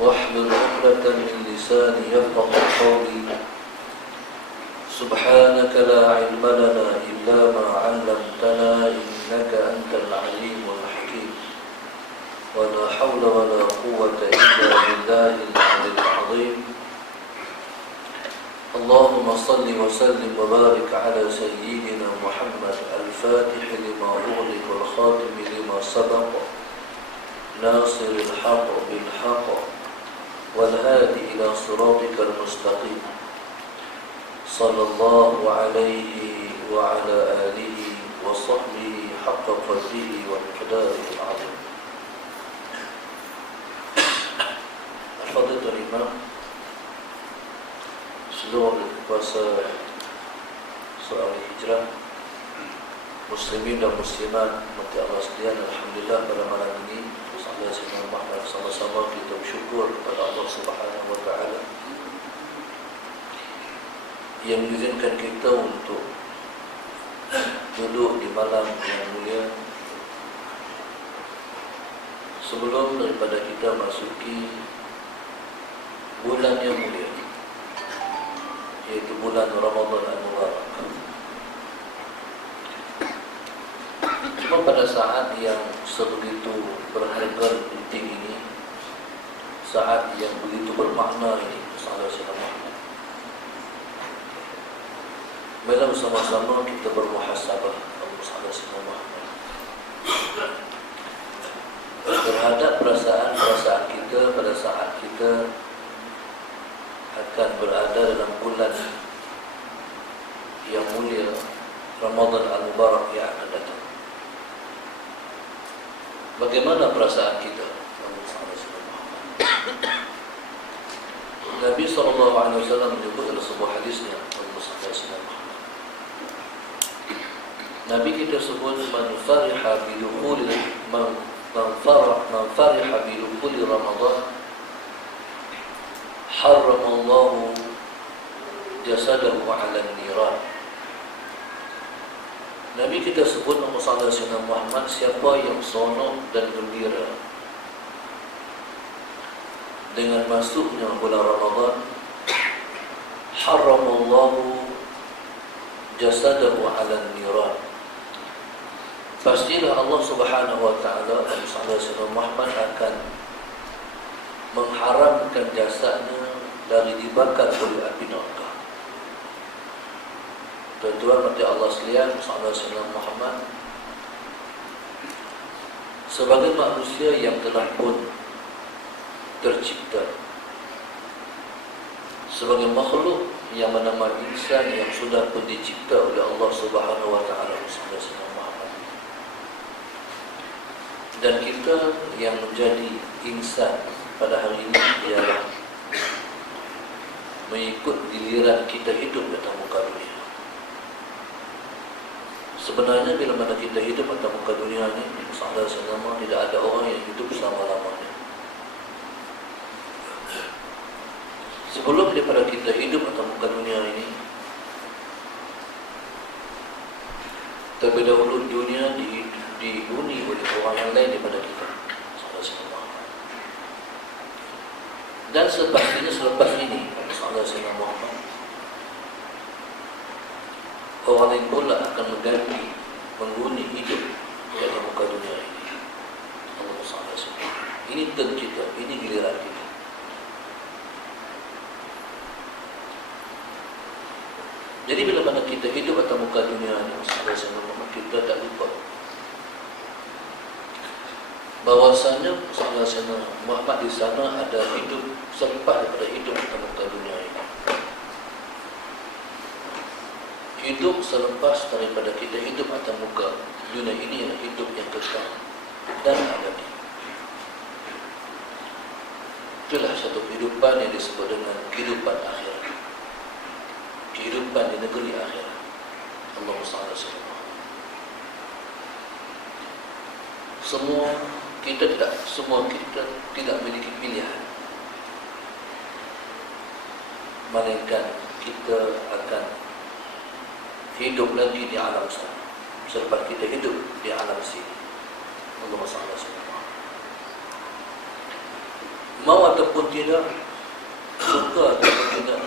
واحلل عقدة من لساني يفقه قولي سبحانك لا علم لنا إلا ما علمتنا إنك أنت العليم الحكيم ولا حول ولا قوة إلا بالله العلي العظيم اللهم صل وسلم وبارك على سيدنا محمد الفاتح لما أغلق والخاتم لما سبق ناصر الحق بالحق والهادي إلى صراطك المستقيم صلى الله عليه وعلى آله وصحبه حق قدره ومقداره العظيم. Al-Fadhil Imam, seluruh kuasa soal hijrah, muslimin dan muslimat mati Allah sekalian, alhamdulillah pada malam ini bersama Sayyidina Muhammad sama-sama kita bersyukur kepada Allah Subhanahu wa taala yang mengizinkan kita untuk duduk di malam yang mulia sebelum daripada kita masuki bulan yang mulia, yaitu bulan Ramadan Al-Mubarak. Cuma pada saat yang sebegitu berharga penting ini, saat yang begitu bermakna ini, Saudara Muhammad, mari bersama-sama kita bermuhasabah Saudara Muhammad terhadap perasaan-perasaan kita pada saat kita akan berada dalam bulan yang mulia Ramadan Al-Mubarak yang akan datang. Bagaimana perasaan kita? Nabi SAW menyebut dalam sebuah hadisnya, Nabi kita sebut man fariha bi dukhuli Ramadan harramallahu jasadahu 'ala an-niran. Nabi kita sebut Sayyidina Muhammad, siapa yang sonok dan gembira dengan masuknya bulan Ramadan, harramallahu jasadahu 'ala an-niran. Pastilah Allah Subhanahu wa taala Sayyidina Muhammad akan mengharamkan jasadnya dari dibakar oleh api neraka. Tuan-tuan mati Allah sekalian, Sayyidina Muhammad sebagai manusia yang telah pun tercipta, sebagai makhluk yang bernama insan yang sudah pun dicipta oleh Allah Subhanahu wa taala, Sayyidina Muhammad. Dan kita yang menjadi insan pada hari ini ialah mengikut giliran kita hidup di atas muka dunia. Sebenarnya bila mana kita hidup atas muka dunia ini, saudara-saudara, tidak ada orang yang hidup selama-lamanya. Sebelum daripada kita hidup atas muka dunia ini, terlebih dahulu dunia dihuni oleh orang yang lain daripada kita, saudara-saudara. Dan selepas ini, saudara-saudara Muhammad, orang lain pula akan mengganti, menghuni hidup di atas muka dunia ini. Allah SWT. Ini turn kita, ini giliran kita. Jadi bila mana kita hidup atas muka dunia ini, kita tak lupa bahawasanya Sayyidina Muhammad di sana ada hidup selepas daripada hidup atas muka dunia ini. Hidup selepas daripada kita hidup atas muka dunia ini adalah hidup yang kekal dan abadi. Itulah satu kehidupan yang disebut dengan kehidupan akhirat, kehidupan di negeri akhirat. Allahumma salli alaihi wasallam. Semua kita tidak memiliki pilihan, melainkan kita akan hidup lagi di alam sana selepas kita hidup di alam sini. Allahumma salli alaihi wasallam. Mau ataupun tidak, suka ataupun tidak,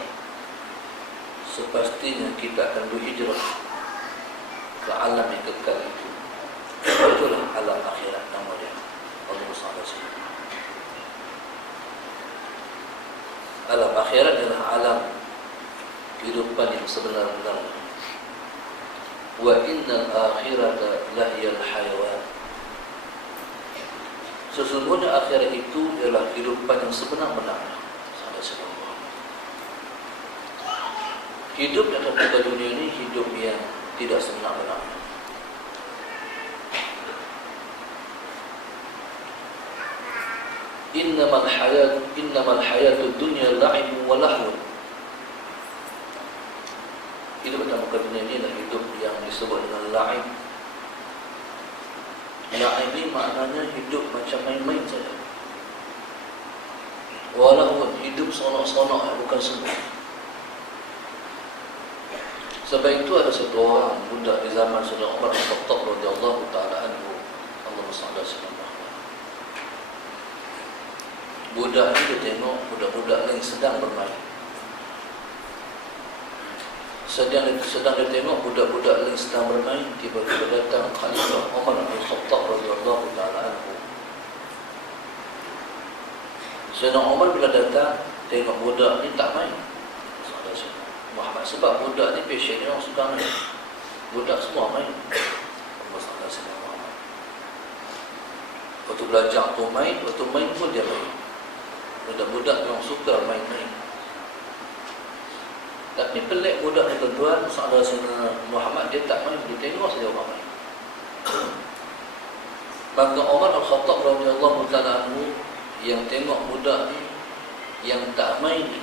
sepastinya kita akan berhijrah ke alam yang kekal itu. Itulah alam akhirat namanya. Allah SWT. Alam akhirat adalah alam kehidupan yang sebenar-benarnya. Wa innal akhirata lahiyal hayawan. Sesungguhnya akhirat itu adalah kehidupan yang sebenar-benarnya. Hidup dalam muka dunia ini hidup yang tidak sebenar-benarnya. Innamal hayatud dunya la'ibun wa lahwun. Hidup dalam muka dunia ini adalah hidup yang disebut dengan la'ib. La'ib ini maknanya hidup macam main-main saja. Wa lahwun, hidup sonok-sonok, bukan sungguh. Sebab itu ada satu orang budak di zaman Sayyidina Umar bin Khattab radhiyallahu taala anhu. Allahumma shalli ala sayyidina Muhammad. Budak ini dia tengok budak-budak lain sedang bermain. Sedang dia tengok budak-budak lain sedang bermain, tiba-tiba datang Khalifah Umar bin Khattab radhiyallahu taala anhu. Sayyidina Umar bila datang tengok budak ni tak main. Muhammad, sebab budak ni passion dia orang suka main. Budak semua main. Masalah Sayyidina Muhammad. Waktu belajar tu main, waktu main pun dia main. Budak-budak yang suka main-main. Tapi pelik budak ni tuan-tuan, masalah Sayyidina Muhammad dia tak main, dia tengok saja orang main. Maka Umar Al-Khattab radhiyallahu ta'ala anhu yang tengok budak ni yang tak main ni,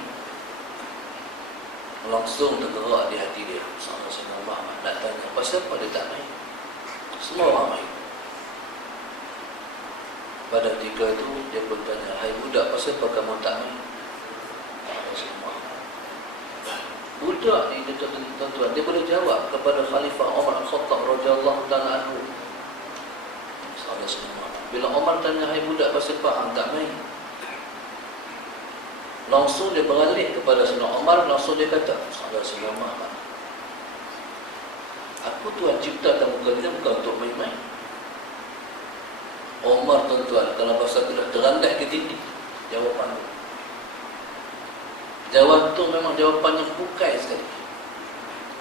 langsung tergerak di hati dia. Sayyidina Muhammad nak tanya, pasal apa dia tak main? Semua orang main. Pada ketika itu dia pun tanya, hai budak, pasal apa kamu tak main? Budak ni tuan-tuan, dia boleh jawab kepada Khalifah Umar Al-Khattab radhiyallahu ta'ala anhu. Bila Umar tanya, hai budak, pasal apa tak main? Langsung dia beralih kepada Sayyidina Umar, langsung dia kata, Sayyidina Muhammad, aku Tuhan ciptakan muka dunia bukan untuk main-main. Umar tuan-tuan, kalau bahasa kita terandai ke tinggi jawapan tu. Jawapan tu memang jawapan yang bukai sekali.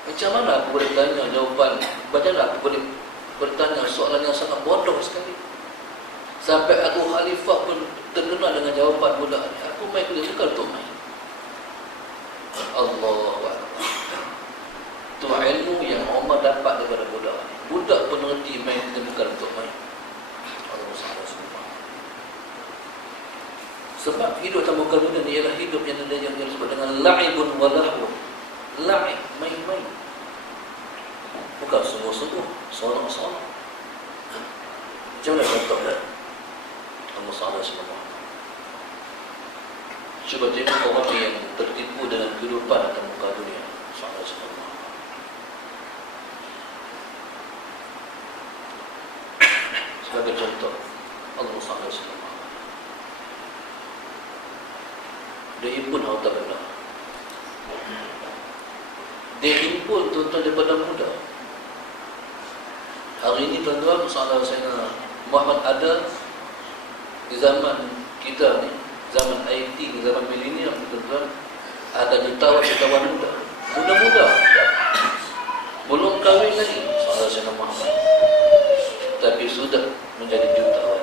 Macam mana aku boleh tanya jawapan, bagaimana aku boleh bertanya soalan yang sangat bodoh sekali. Sampai aku khalifah pun terkenal dengan jawapan budak ni. Aku main kuliah bukan untuk main. Allahu Akbar. Itu ilmu yang Umar dapat daripada budak ni. Budak pun mengerti main itu bukan untuk main. Sebab hidup dalam muka dunia ni ialah hidup yang disebut dengan la'ibun wa lahwun. La'ib, main-main. Bukan sungguh-sungguh, sonok-sonok. Macam mana contohnya? Allah SWT. Cuba tengok orang yang tertipu dengan kehidupan dalam muka dunia. SWT. Sebagai contoh, Allah SWT. Dia himpun harta benda. Dia himpun tuan-tuan daripada muda. Hari ini tuan-tuan, masalah Sayyidina Muhammad ada di zaman kita ni, zaman IT, zaman milenial, tuan-tuan, ada jutawan muda. Muda-muda. Belum kahwin lagi, masalah Sayyidina Muhammad. Tapi sudah menjadi jutawan.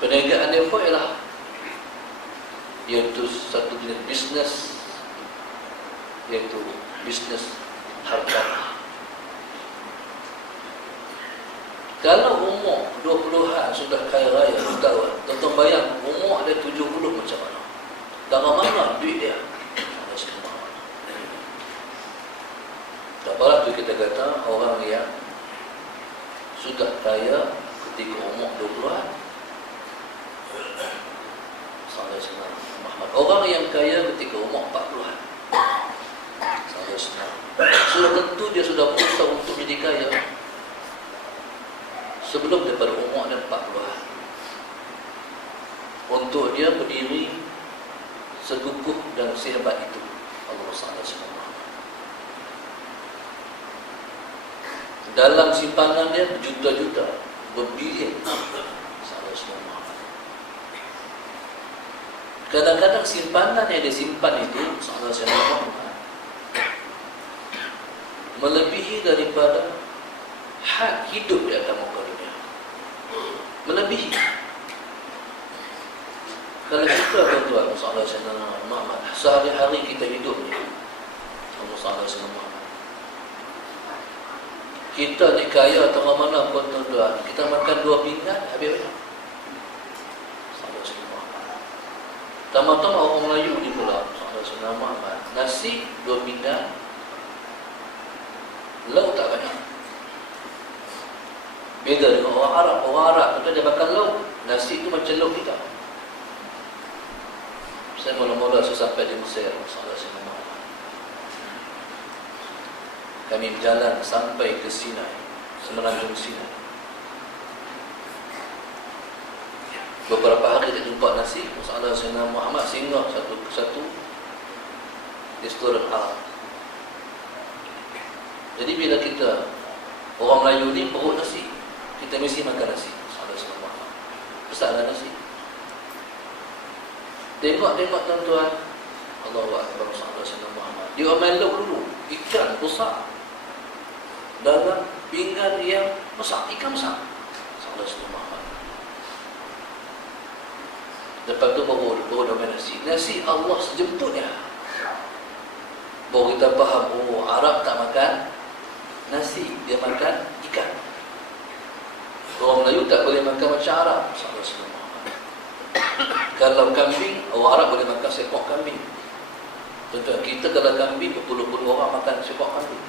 Perniagaan dia pun ialah iaitu satu jenis bisnes, iaitu bisnes harta. Kalau umur 20-an sudah kaya raya jutawan, tuan-tuan bayang umur ada 70 macam mana? Dari mana duit dia? Tak apalah tu kita kata orang yang sudah kaya ketika umur 20-an. Orang yang kaya ketika umur 40-an. Sudah tentu dia sudah berusaha untuk menjadi kaya sebelum daripada umur dan 40-an. untuk dia berdiri sekukuh dan sehebat itu Allah SWT. Dalam simpanan dia berjuta-juta, berbilion SAW. Kadang-kadang simpanan yang dia simpan itu SAW melebihi daripada hak hidup di atas muka dunia. Melebihi. Kalau kita tuan-tuan SAW Muhammad, sehari-hari kita hidup ni Allah SAW, kita ni kaya atau mana pun tuan-tuan, kita makan 2 pinggan habis banyak. Tama-tama orang Melayu ni pula SAW Muhammad, nasi 2 pinggan, lauk tak banyak. Beza dengan orang Arab. Orang Arab tu dia makan lauk, nasi tu macam lauk kita. Saya mula-mula sampai di Mesir SAW. Kami berjalan sampai ke Sinai, semenanjung Sinai. Beberapa hari tak jumpa nasi, Sayyidina Muhammad singgah satu persatu restoran Arab. Jadi bila kita orang Melayu ni perut nasi, kita mesti makan nasi. Sayyidina Muhammad besarlah nasi. Tengok tuan-tuan, Allahu Akbar, Sayyidina Muhammad. Dia meluk dulu ikan besar dalam pinggan yang besar, ikan besar. Sayyidina Muhammad. Lepas tu baru dah nasi. Nasi Allah sejemputnya. Baru kita faham, oh Arab tak makan nasi, dia makan ikan. Orang Melayu tak boleh makan macam Arab. Kalau kambing, orang Arab boleh makan seekor kambing. Tentu kita kalau kambing, berpuluh-puluh orang makan seekor kambing.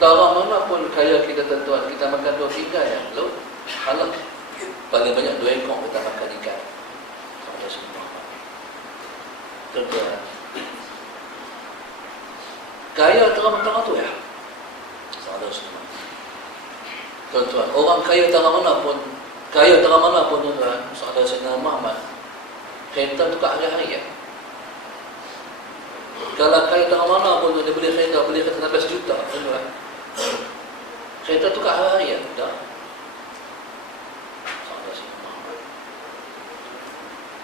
Darah mana pun kaya kita tuan-tuan, kita makan 2 pinggan ya, lalu halal. Paling banyak 2 ekor kita makan ikan. Tuan-tuan, kaya terang-terang tu ya. Tuan-tuan, orang kaya terang mana pun tuan-tuan, Sayyidina Muhammad, kereta tukar hari-hari ya. Kalau kaya terang mana pun dia beli kereta 16 juta tuan-tuan. Kereta tukar hari-hari ya. Dah.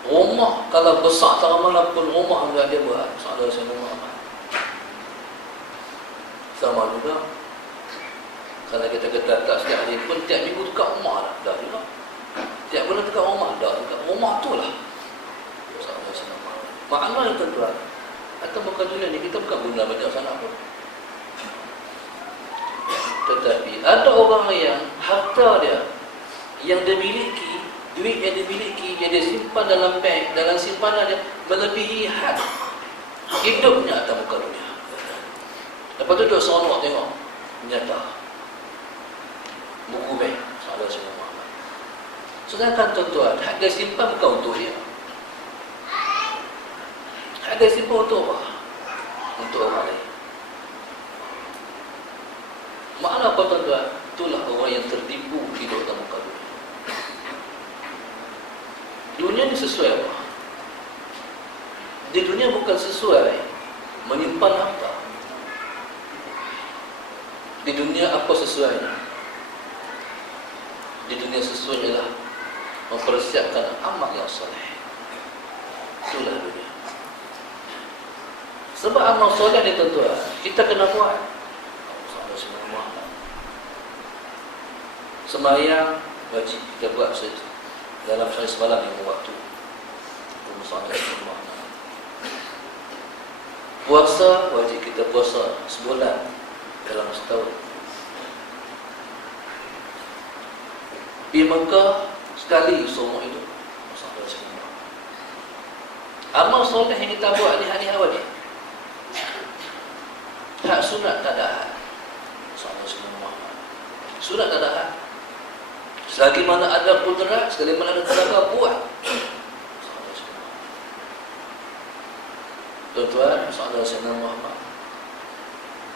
Rumah kalau besar terang mana pun rumah yang dia buat, Sayyidina Muhammad. Sama juga. Kalau kita kata tak setiap hari pun, tiap minggu tukar rumah dah juga. Tiap bulan tukar rumah dah juga. Rumah tu lah. Maknanya tuan-tuan, atau bukan dunia ni, kita bukan guna banyak sana pun. Tetapi ada orang yang harta dia, yang dia miliki, duit yang dia miliki, yang dia simpan dalam bank, dalam simpanan dia, melebihi had hidupnya atas muka dunia. Lepas tu duduk seronok tengok, nyata buku bank Sayyidina Muhammad. Sedangkan tuan-tuan, hak dia simpan bukan untuk dia. Hak dia simpan untuk apa? Untuk orang lain. Makna apa tuan-tuan? Itulah orang yang tertipu hidup dalam muka dunia. Dunia ni sesuai apa? Di dunia bukan sesuai menyimpan harta. Di dunia apa sesuainya? Di dunia sesuai ialah mempersiapkan amal yang soleh. Itulah dunia. Sebab amal soleh ni tuan-tuan, kita kena buat. Sembahyang wajib kita buat dalam semalam 5 waktu. Puasa wajib kita puasa sebulan dalam setahun. Pergi Mekah sekali seumur hidup. Amal soleh yang kita buat ni hari awal ni, hak sunat tak ada hak. Sunat tak ada hak. Selagi mana ada kudrat, selagi mana ada tenaga, buat. Tuan-tuan, Sayyidina Muhammad.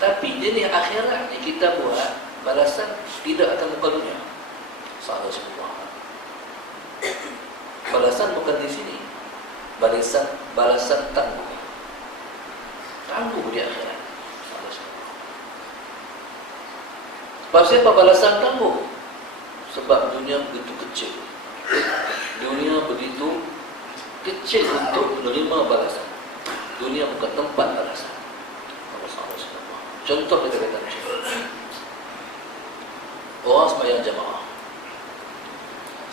Tapi jenis akhirat ni kita buat balasan tidak akan muka dunia. Sayyidina Muhammad. balasan tangguh. Tangguh di akhirat. Pasal apa balasan tangguh? Sebab dunia begitu kecil. Dunia begitu kecil untuk menerima balasan. Dunia bukan tempat balasan. Contoh kita kata macam orang sembahyang jamaah.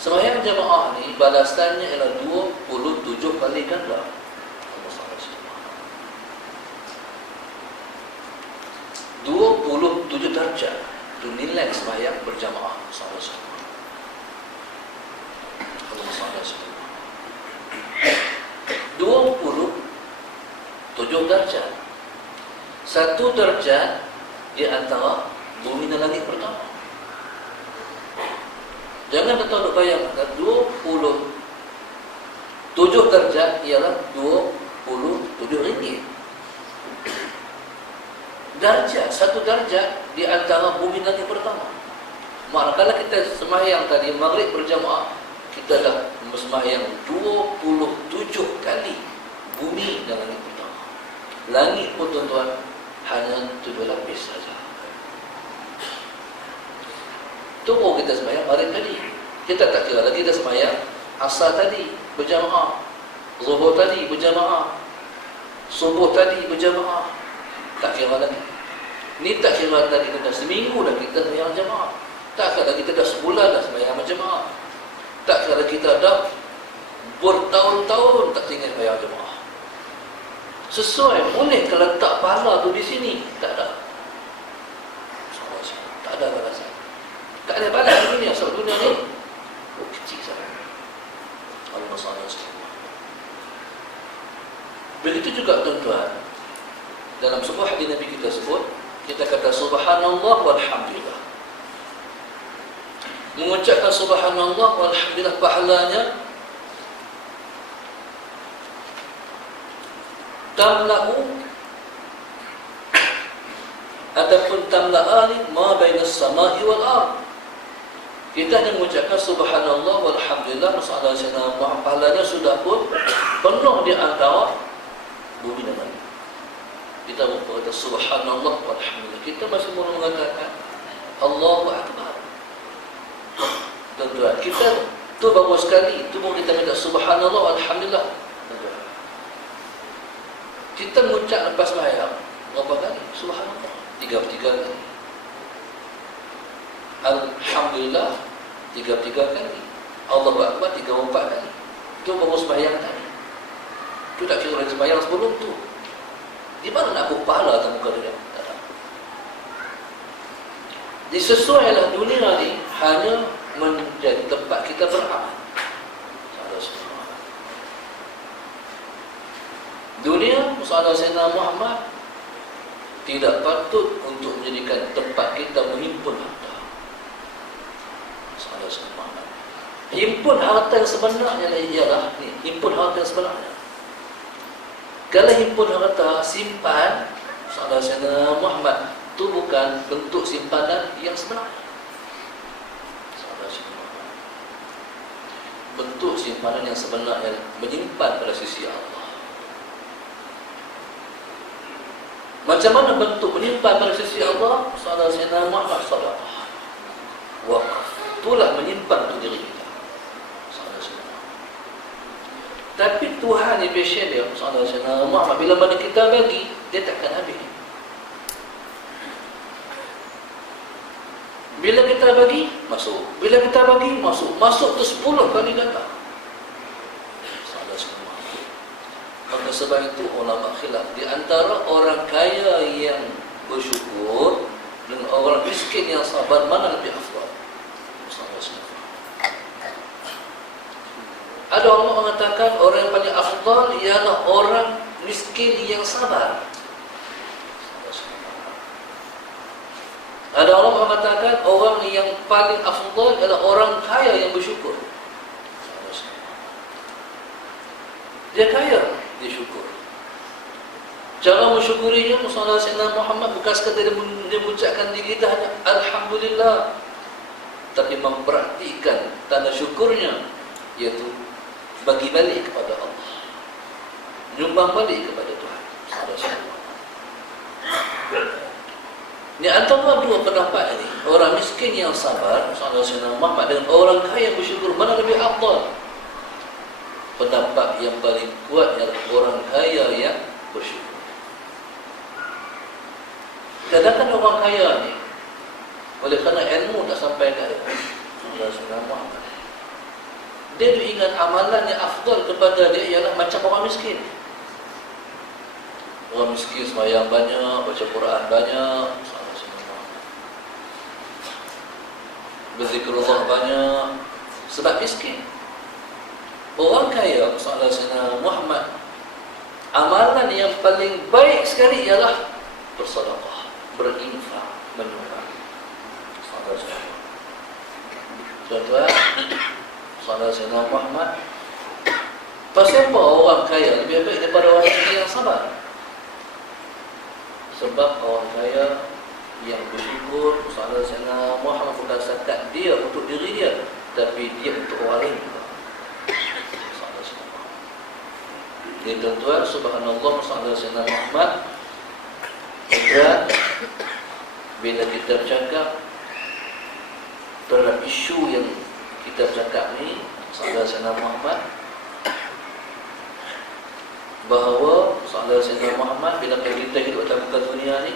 Sembahyang jamaah ni balasannya ialah 27 kali ganda. 27 darjah itu nilai sembahyang berjamaah sama-sama. 27 darjah. Satu darjah di antara bumi dan langit pertama. Jangan kita bayangkan 27 darjah ialah 27 ringgit. Darjah, satu darjah di antara bumi dan langit pertama. Maka kalau kita sembahyang tadi maghrib berjamaah, kita dah sembahyang 27 kali bumi dan langit pertama. Langit pun tuan-tuan hanya 7 lapis saja. Tunggu kita sembahyang maghrib tadi. Kita tak kira lagi kita sembahyang asar tadi berjamaah, zuhur tadi berjamaah, subuh tadi berjamaah. Tak kira lagi. Ni tak kira tadi kita dah seminggu dah kita sembahyang jamaah. Tak kira kita dah sebulan dah sembahyang berjamaah. Tak kira kita dah bertahun-tahun tak tinggal sembahyang jamaah. Sesuai boleh kalau letak pahala tu di sini, tak ada. Tak ada balasan. Tak ada balasan dunia, sebab dunia ni kecil sangat. Allah SWT. Begitu juga tuan-tuan, dalam sebuah hadis Nabi kita sebut, kita kata subhanallah walhamdulillah. Mengucapkan subhanallah walhamdulillah pahalanya tamla'u ataupun tamla'ani ma bainas sama'i wal ardh. Kita hanya mengucapkan subhanallah walhamdulillah masalah sayyidina Muhammad, pahalanya sudah pun penuh di antara bumi dan langit. Kita berkata subhanallah walhamdulillah, kita masih mau mengatakan Allahu akbar. Tuan-tuan, kita tu baru sekali tu mau kita minta subhanallah walhamdulillah. Kita mengucap lepas sembahyang berapa kali? Subhanallah 33 kali. Alhamdulillah 33 kali. Allahu akbar 34 kali. Itu baru sembahyang tadi. Itu tak kira lagi sembahyang sebelum tu. Di mana nak aku pahala atas muka dunia? Tak ada. Disesuailah dunia ni hanya menjadi tempat kita beramal. Dunia Musa Sayyidina Muhammad tidak patut untuk menjadikan tempat kita menghimpun harta. Musa Sayyidina Muhammad. Himpun harta yang sebenarnya ialah ni, himpun harta yang sebenarnya. Kalau himpun harta simpan Musa Sayyidina Muhammad, itu bukan bentuk simpanan yang sebenarnya. Bentuk simpanan yang sebenarnya menyimpan pada sisi Allah. Macam mana bentuk menyimpan pada sisi Allah? Saudara Sayyidina Muhammad sallallahu wakaf. Itulah menyimpan untuk diri kita. Saudara Sayyidina. Tapi Tuhan ni passion dia, saudara Sayyidina Muhammad, bila mana kita bagi, dia takkan habis. Bila kita bagi, masuk. Bila kita bagi, masuk. Masuk tu 10 kali ganda. Maka sebab itu ulama khilaf di antara orang kaya yang bersyukur dan orang miskin yang sabar, mana lebih afdal? Ada orang mengatakan orang yang paling afdal ialah orang miskin yang sabar. Ada orang mengatakan orang yang paling afdal ialah orang kaya yang bersyukur. Dia kaya, dia syukur. Cara mensyukurinya Musa Sayyidina Muhammad bukan sekadar dia mengucapkan diri kita hanya alhamdulillah, tapi mempraktikkan tanda syukurnya, iaitu bagi balik kepada Allah. menyumbang balik kepada Tuhan. Ini antara dua pendapat ini, orang miskin yang sabar Sayyidina Muhammad dengan orang kaya yang bersyukur, mana lebih afdal? Pendapat yang paling kuat ialah orang kaya yang bersyukur. Kadang-kadang orang kaya ni oleh kerana ilmu tak sampai ke dia, Sayyidina Muhammad, dia tu ingat amalan yang afdal kepada dia ialah macam orang miskin. Orang miskin sembahyang banyak, baca Quran banyak, berzikrullah banyak, sebab miskin. Orang kaya, Sayyidina Muhammad, amalan yang paling baik sekali ialah bersedekah, berinfak, menyumbang. Tuan-tuan, Sayyidina Muhammad, pasal apa orang kaya lebih baik daripada orang miskin yang sabar? Sebab orang kaya yang bersyukur, Sayyidina Muhammad bukan setakat dia untuk diri dia, tapi dia untuk orang lain. Jadi tuan-tuan, subhanallah, Sayyidina Muhammad, dan bila kita bercakap terhadap isu yang kita bercakap ni, Sayyidina Muhammad, bahawa Sayyidina Muhammad bila kita hidup dalam muka dunia ni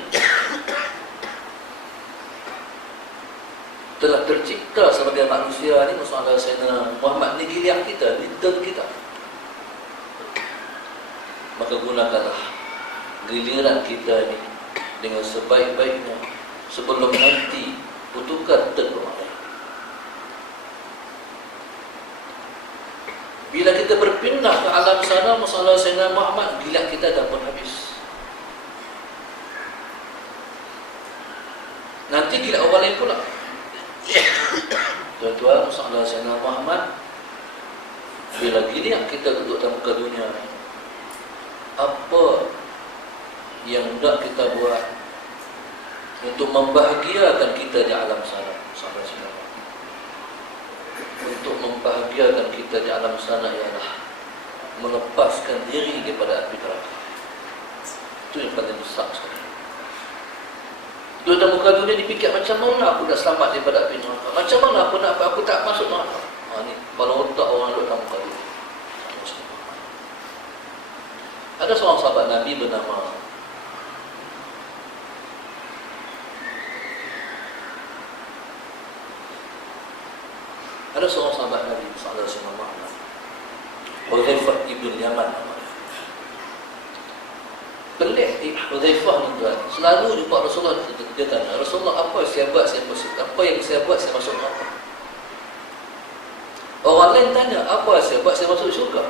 telah tercipta sebagai manusia ni, Sayyidina Muhammad ni giliran kita, leader kita. Maka gunakanlah giliran kita ni dengan sebaik-baiknya sebelum nanti kutukan terkeluar. Bila kita berpindah ke alam sana, Sayyidina Muhammad, giliran kita dah pun habis. Nanti giliran orang lain pula. Tuan-tuan, Sayyidina Muhammad, bila giliran kita duduk dalam muka dunia ni, apa yang hendak kita buat untuk membahagiakan kita di alam sana, sahabat-sahabat? Untuk membahagiakan kita di alam sana ialah melepaskan diri daripada api neraka. Itu yang paling besar sekali. Duduk dalam muka dunia dipikir, macam mana aku nak selamat daripada api neraka? Macam mana aku tak masuk neraka? Ni kepala otak orang duduk dalam muka dunia. Ada seorang sahabat Nabi bernama sallallahu alaihi wasallam, Hudzaifah ibn Yaman namanya. Pelik Hudzaifah ni tuan, selalu jumpa Rasulullah, dia tanya, Rasulullah, apa saya buat saya masuk? Apa yang saya buat saya masuk neraka? Orang lain tanya, apa saya buat saya masuk syurga?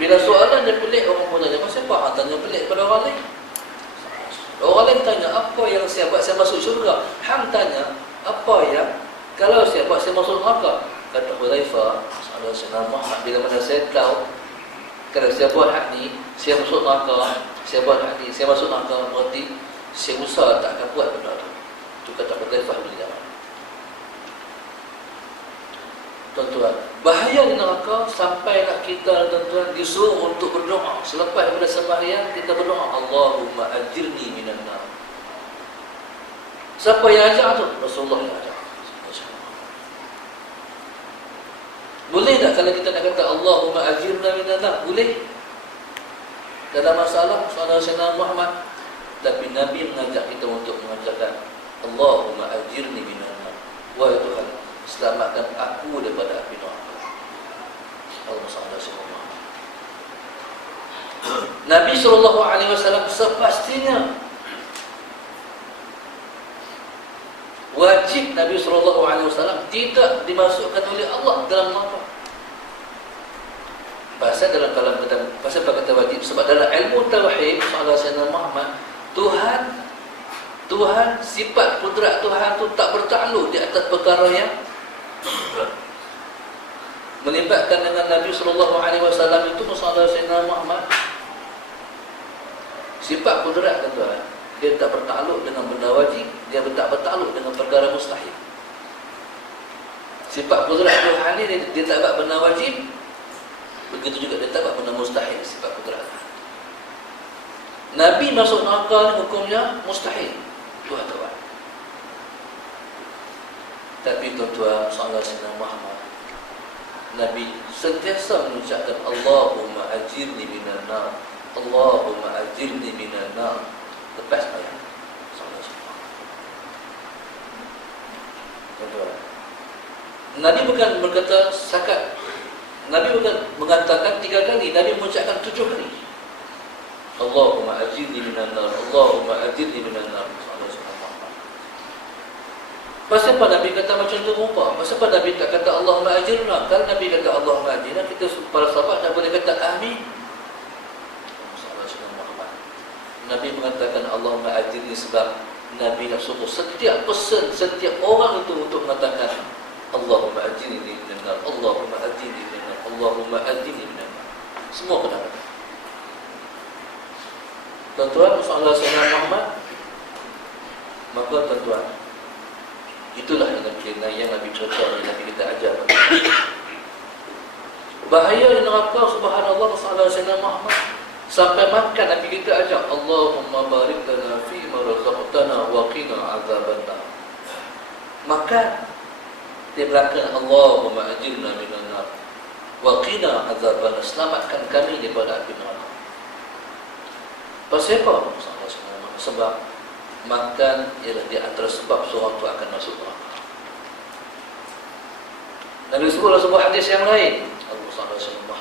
Bila soalan dia pelik, orang pun tanya, kenapa hang tanya pelik pada orang lain? Orang lain tanya, apa yang saya buat saya masuk syurga? Hang tanya, apa yang kalau saya buat saya masuk neraka? Kata Hudzaifah, Sayyidina Muhammad, bila mana saya tahu kalau saya buat hak ni saya masuk neraka, saya buat hak ni saya masuk neraka, berarti saya usaha tak akan buat benda tu. Itu kata Hudzaifah bin Yaman. Tuan-tuan, bahaya di neraka sampailah kita, tuan-tuan, disuruh untuk berdoa. Selepas daripada sembahyang kita berdoa, Allahumma ajirni minan nar. Siapa yang ajar tu? Rasulullah yang ajar. Boleh tak kalau kita nak kata Allahumma ajirna minan nar? Boleh. Tak ada masalah, Sayyidina Muhammad. Tapi Nabi mengajak kita untuk mengajarkan Allahumma ajirni minan nar. Wahai Tuhan, selamatkan aku daripada api neraka. Allahumma salli ala sayyidina Muhammad. Nabi SAW sepastinya wajib Nabi SAW tidak dimasukkan oleh Allah dalam neraka. Pasal dalam kalam kata, pasal apa kata wajib? Sebab dalam ilmu tauhid Sayyidina Muhammad, Tuhan, sifat kudrat Tuhan tu tak bertakluk di atas perkara yang melibatkan dengan Nabi SAW. Itu masalah Sayyidina Muhammad. Sifat kudrat Tuhan, dia tak bertakluk dengan benda wajib, dia tak bertakluk dengan perkara mustahil. Sifat kudrat Tuhan ni dia tak buat benda wajib, Begitu juga dia tak buat benda mustahil sifat kudrat. Nabi masuk neraka ni hukumnya mustahil. Tuhan tak buat. Tapi tuan-tuan, sallallahu alaihi wasallam, Nabi sentiasa mengucapkan Allahumma ajirni minan nar, Allahumma ajirni minan nar. Lepas ayat sallallahu alaihi wasallam. Tuan-tuan, Nabi bukan berkata sakat. Nabi bukan mengatakan 3 kali, Nabi mengucapkan 7 kali. Allahumma ajirni minan nar, Allahumma ajirni minan nar. Pasal apa Nabi kata macam tu rupa? Pasal apa Nabi tak kata Allahumma ajirna? Kalau Nabi kata Allahumma ajirna, kita para sahabat tak boleh kata amin. Nabi mengatakan Allahumma ajirni sebab Nabi nak suruh setiap person, setiap orang itu untuk mengatakan Allahumma ajirni minan nar, Allahumma ajirni minan nar, Allahumma ajirni minan nar. Semua kena. Tuan-tuan, sallallahu alaihi wasallam, maka tuan-tuan, itulah yang Nabi contoh, yang Nabi kita ajar. Bahaya di neraka, subhanallah, sallallahu alaihi wasallam, sampai makan Nabi kita ajar, Allahumma barik lana fi ma razaqtana wa qina azabannar. Makan dia belakang Allahumma ajirna minan nar wa qina azabannar, selamatkan kami daripada api neraka. Pasal apa? Sebab makan ialah di antara sebab seorang tu akan masuk neraka. Nabi sebutlah sebuah hadis yang lain, Allah sallallahu alaihi wasallam,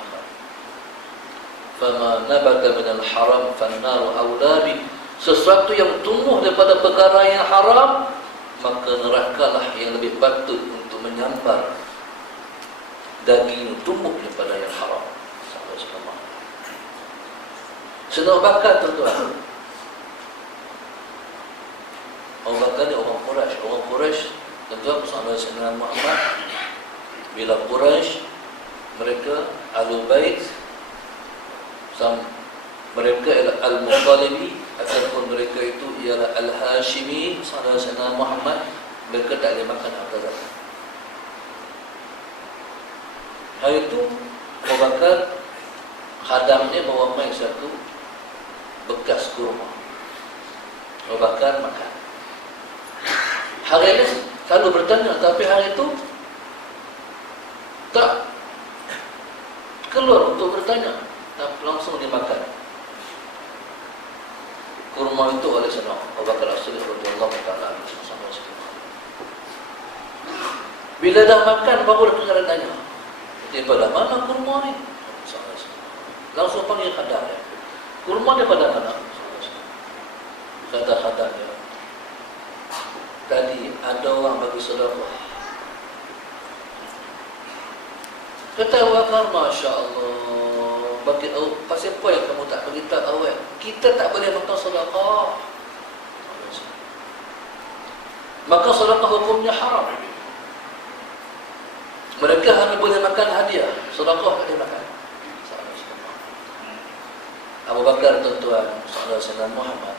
"Fama nabata minal haram fannaru awla bi." Sesuatu yang tumbuh daripada perkara yang haram, maka nerakalah yang lebih patut untuk menyambar daging tumbuh daripada yang haram. Sallallahu alaihi wasallam. Sedang bakar, tuan-tuan. Orang bakar ni orang Quraisy. Orang Quraisy, tuan-tuan, sallallahu alaihi wasallam Muhammad, bila Quraisy, mereka Ahlul Bait, mereka ialah Al-Muttalibi, ataupun mereka itu ialah Al-Hashimi, sallallahu alaihi wasallam Muhammad, mereka tak boleh makan harta zakat. Hari itu Abu Bakar khadamnya bawa mai satu bekas kurma. Abu Bakar makan. Hari ini selalu bertanya, tapi hari itu tak keluar untuk bertanya, tak langsung dimakan kurma itu oleh Sayyidina Abu Bakar As-Siddiq radhiyallahu taala anhu. Bila dah makan baru dia tanya, daripada mana kurma ni? Langsung panggil khadam dia. Kurma daripada mana? Kata khadam dia, tadi ada orang bagi sedekah. Kata Abu Bakar, Masya Allah, bagi pasal apa yang kamu tak beritahu awal? Kita tak boleh makan sedekah. Maka sedekah hukumnya haram. Mereka hanya boleh makan hadiah, sedekah tak boleh makan. Abu Bakar, tuan-tuan, sallallahu alaihi wasallam Muhammad,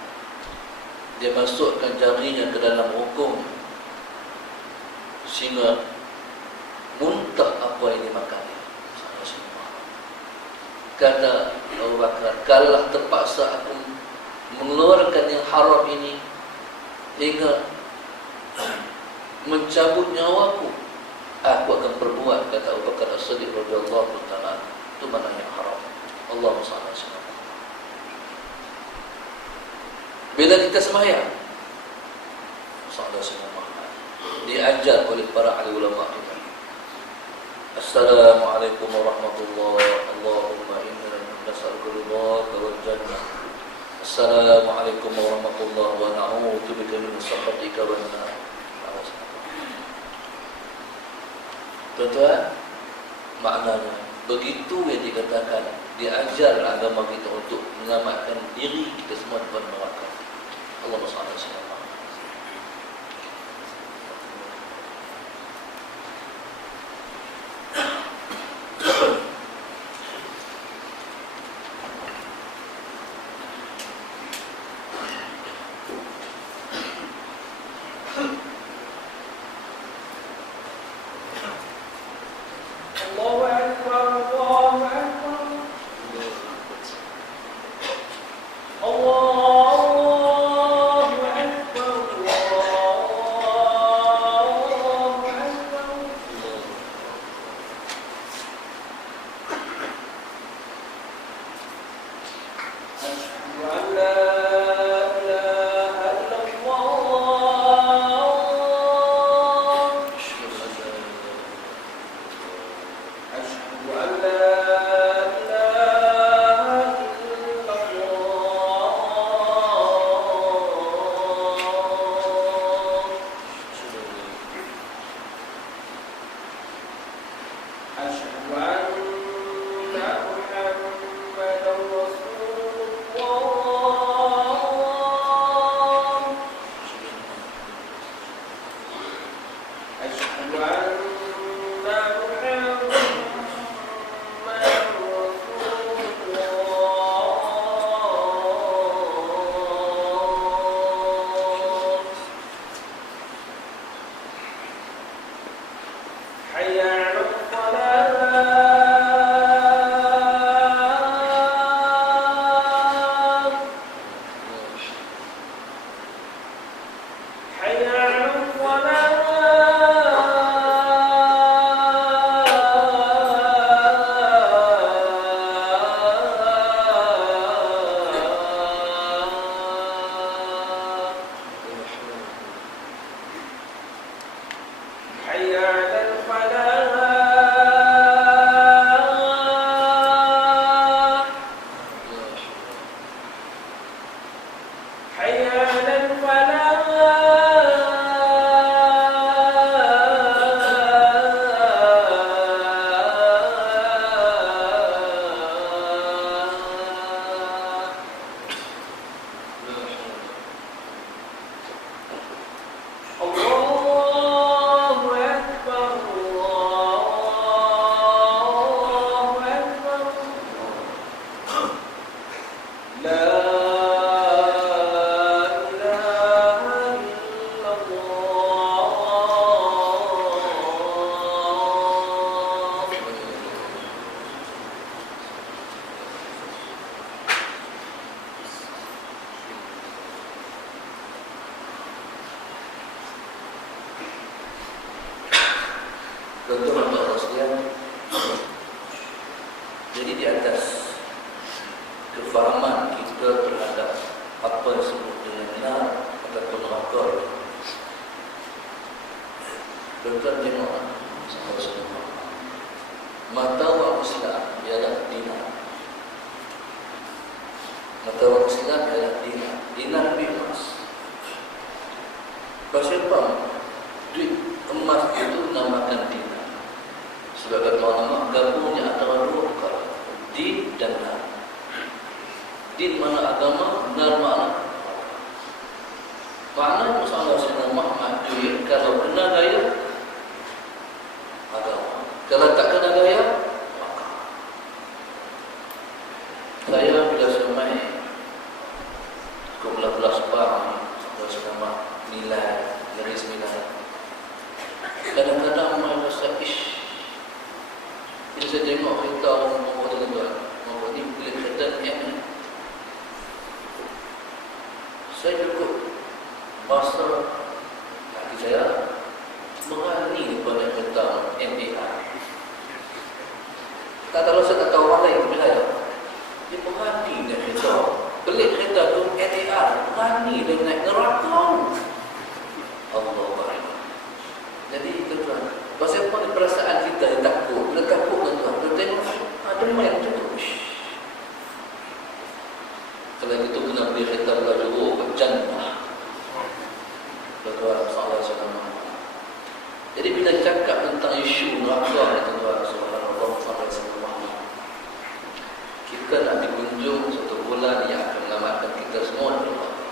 dia masukkan jarinya ke dalam hukum sehingga muntah apa yang dia makan. Kata Abu Bakar, kalau terpaksa aku mengeluarkan yang haram ini hingga mencabut nyawaku, aku akan perbuat, kata Abu Bakar As-Siddiq radhiyallahu taala. Itu mana yang haram. Allahumma shalli alaihi wasallam. Bila kita sembahyang, sallallahu alaihi wasallam diajar oleh para ahli ulama kita, Assalamualaikum warahmatullahi wabarakatuh. Allahumma inna nas'aluka ridhaka wal jannah. Assalamualaikum warahmatullahi wabarakatuh. Wa na'udzu bika min sakhatika wan nar. Tuan-tuan, maknanya begitu yang dikatakan, diajar agama kita untuk menyelamatkan diri kita semua daripada neraka. Allahumma shalli alaihi wasallam. Allahu Akbar, Allahu Akbar. Tuan-tuan Allah sekalian, jadi di atas kefahaman kita terhadap apa yang disebut dengan benar ataupun nakal, tuan-tuan tengok sama-sama. Mata wak Islam ialah dinar. Mata wak Islam ialah dinar. Dinar lebih emas. Pasal apa? Duit emas itu namakan dinar. Sebab kata ulama gabungnya antara dua perkara, din dan nar. Din mana agama, nar mana makna masalah Sayyidina Muhammad duit kalau kena gaya agama, kalau tak kena gaya maka. Saya bila semai pukul 12 pagi bersama nilai dari 9, kadang-kadang saya rasa bila saya tengok kereta orang membawa tuan-tuan, membawa ni bila kereta ni, saya cukup masa kaki saya berani daripada kereta MPR. Tak kalau saya tak tahu orang lain, tapi saya dia berani dengan kereta. Pelik kereta tu MPR, berani dia naik neraka. Allah Akbar. Jadi tuan-tuan, pasal apa perasaan kita yang takut? Bila takut tuan-tuan, kita tengok ada main macam tu. Kalau itu kena beli kereta baju berjannah. Tuan-tuan sallallahu alaihi wasallam. Jadi bila cakap tentang isu neraka ni tuan-tuan, subhanallah sallallahu alaihi wasallam. Kita nak dikunjung satu bulan yang akan menyelamatkan kita semua dari neraka.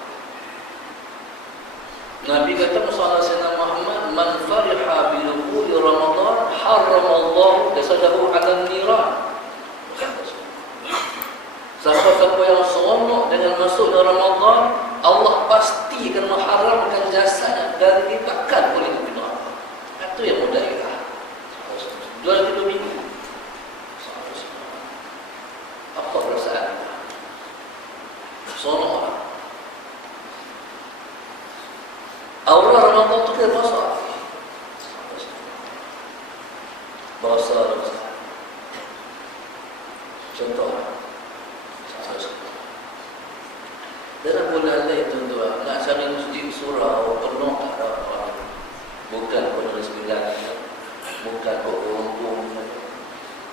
Nabi kata sallallahu alaihi wasallam Muhammad, man fariha bi dukhuli Ramadan haramallahu jasadahu 'ala an-niran. Siapa-siapa yang seronok dengan masuknya Ramadan, Allah pasti akan mengharamkan jasadnya dari dibakar oleh api neraka. Itu yang mudah. 2 minggu. Apa perasaan kita? Seronok. Awal Ramadan itu kita puasa. Puasa. Contoh. Dalam bulan lain tuan-tuan, nak cari masjid surau penuh tak ada orang. Bukan penulis bilang, bukan beruntung,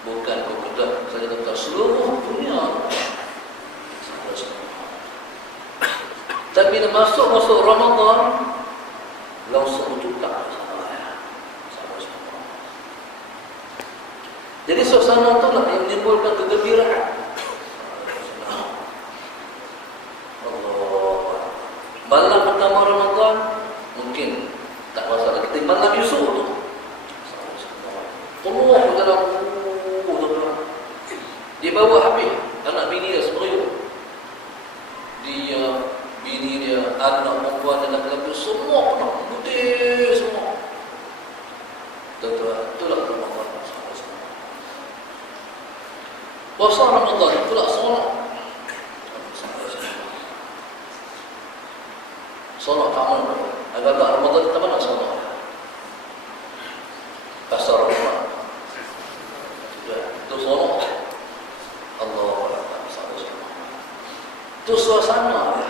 bukan berkedak saja tentang seluruh dunia. Tapi bila masuk Ramadan, langsung juga sama. Jadi suasana itulah yang menimbulkan kegembiraan. Allah. Malam pertama Ramadan mungkin tak masalah, kita malam Yusuf tu. Allah dalam dia bawa habis anak bini dia semua. Dia, bini dia, anak perempuan dan lelaki semua kena putih semua. Tuan-tuan, itulah Ramadan. Puasa Ramadan itulah solat. Solat kamu agak-agak Ramadan kita mana solat? Pasal Ramadan. Itu solat. Allah itu suasana.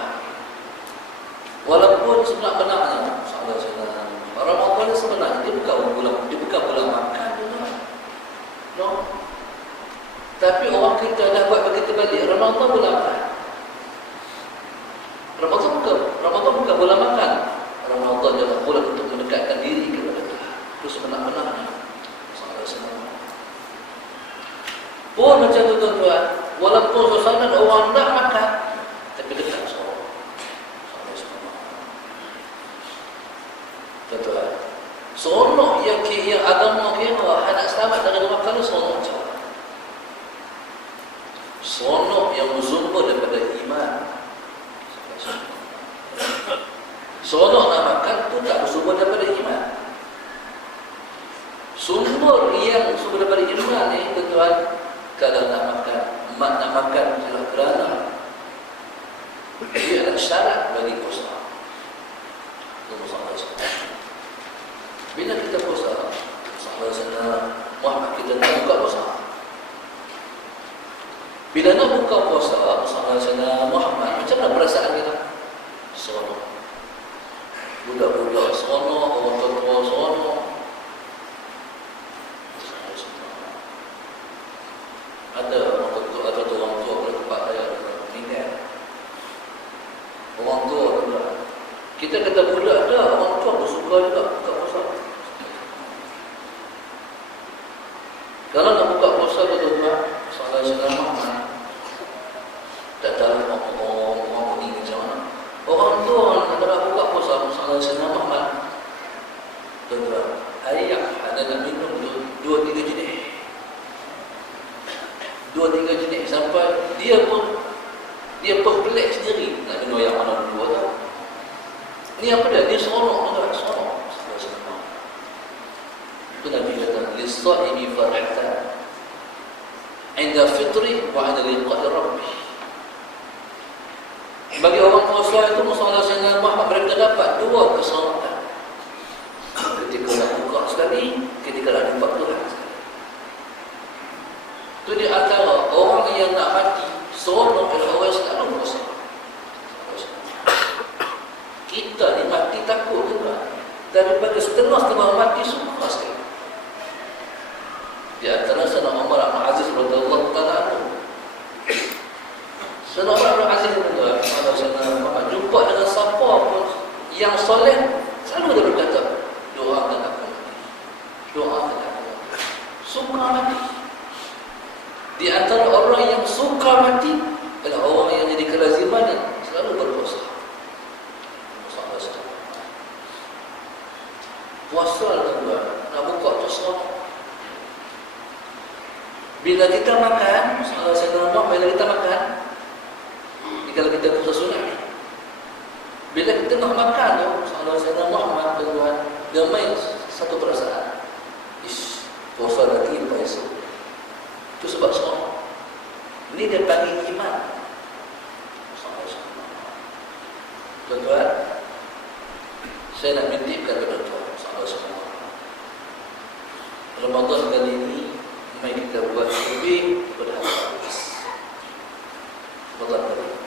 Walaupun sebenarnya Ramadan sebenarnya dia bukan bulan makan dulu. No. Tapi orang kita dah buat begitu balik. Ramadan bulan makan. Ramadan bukan bulan makan. Ramadan adalah bulan untuk mendekatkan diri kepada Tuhan. Itu sebenarnya. Pun macam tu tuan-tuan, walaupun suasana orang tak makan, tapi dekat sama. Tuan-tuan, seronok yang agama kira nak selamat dari makan itu seronok macam mana? Seronok yang bersumber daripada iman. Seronok nak makan itu tak bersumber daripada iman. Sumber yang bersumber daripada iman ni tuan-tuan, kalau nak makan adalah kerana dia adalah syarat bagi puasa. Bila kita puasa, Muhammad kita nak buka puasa. Bila nak buka puasa, Muhammad macam mana perasaan kita? Seronok. Budak-budak seronok, orang tua seronok. Ada orang tua pada tempat saya meninggal. Orang tua pula. Kita kata budak dah, orang tua bersuka juga buka puasa. Kalau nak buka puasa tuan-tuan, salah Muhammad tak tahu orang ni macam mana. Orang tua nak buka puasa salah Muhammad. Tuan-tuan, air ada nak minum 2-3 jenis. 2-3 jenis sampai dia pun pelik sendiri nak minum yang mana dua tau. Ni apa dia? Dia seronok tuan, seronok. Itu Nabi kata, "Lis-sha'imi farhatan 'inda fitri wa 'inda liqa'i rabbih." Bagi orang puasa itu masalah dengan Muhammad mereka dapat dua keselamatan. Ketika nak buka sekali, ketika nak jumpa Tuhan sekali. Itu di antara orang yang nak mati seronok adalah orang selalu puasa. Kita ni mati takut juga. Daripada setengah-setengah mati suka sekali. Di antara Sayyidina Umar bin Aziz radhiyallahu ta'ala anhu. Sayyidina Umar bin Aziz radhiyallahu jumpa dengan siapa pun yang soleh, selalu dia berkata, doakan aku mati. Doakan aku mati. Suka mati. Di antara orang yang suka mati adalah orang yang jadi kelazimannya selalu berpuasa. Puasa tuan-tuan, nak buka tu seronok. Bila kita makan, bila kita makan, kalau kita puasa sunat ni, bila kita nak makan tu, Muhammad tuan-tuan, dia main satu perasaan. Puasa lagi lepas esok. Itu sebab seronok. Ini dia panggil iman. Tuan-tuan, saya nak mintipkan kepada tuan. Ramadan kali ini, mari kita buat lebih berharap. Ramadan kali ini,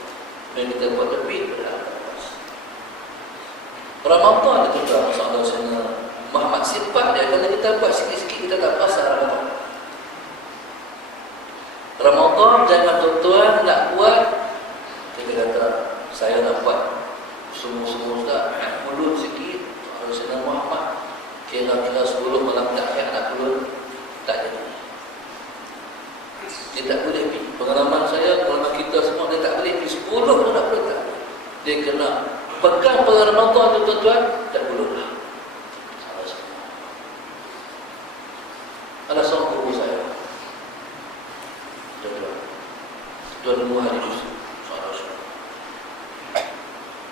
mari kita buat lebih berharap. Ramadan itu dah masalah Muhammad sifat dia. Kalau kita buat sikit-sikit, kita tak pasal Ramadan. Ramadan jangan tuan-tuan nak buat, kita kata saya nak buat semua-semua tak mulut sikit. Kalau Sayyidina Muhammad kira-kira 10 malam terakhir nak keluar, tak jadi. Dia tak boleh pergi. Pengalaman saya, pengalaman kita semua, dia tak boleh pergi 10 pun tak boleh, tak boleh. Dia kena pegang pada Ramadan tu tuan-tuan, tak boleh lah. Ada seorang guru saya, tuan-tuan 2 hari dulu,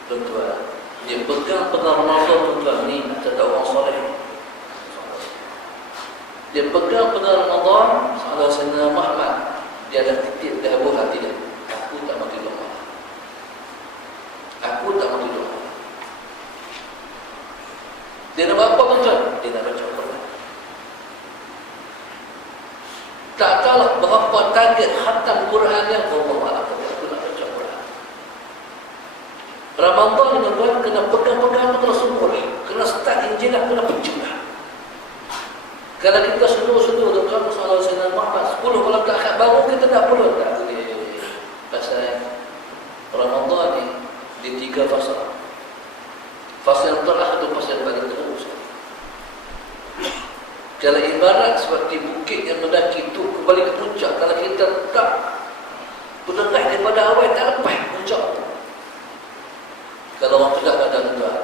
tuan-tuan, dia pegang pada Ramadan tuan-tuan ni, kata orang soleh. Dia pegang pada Ramadan, sahabat Sayyidina Muhammad, dia ada titip dalam hati dia, aku tak mau tidur malam. Aku tak mau tidur malam. Dia nak apa tuan-tuan? Dia nak baca Quran. Tak tahu berapa target khatam Quran yang Allah Ta'ala. Aku nak baca Quran. Ramadan ni tuan-tuan kena pegang-pegang betul semua. Kena start Injil, kena penjulah. Kalau kita sundur-sundur tuan-tuan, Rasulullah Sayyidina Muhammad 10 malam terakhir baru kita tak boleh. Tak boleh. Pasal Ramadan ni di 3 fasa. Fasa yang terakhir tu fasa yang paling terus. Kalau ibarat seperti bukit yang mendaki itu kembali ke puncak, kalau kita tak berdengah daripada awal, tak lepas puncak. Kalau orang tegak badan tuan,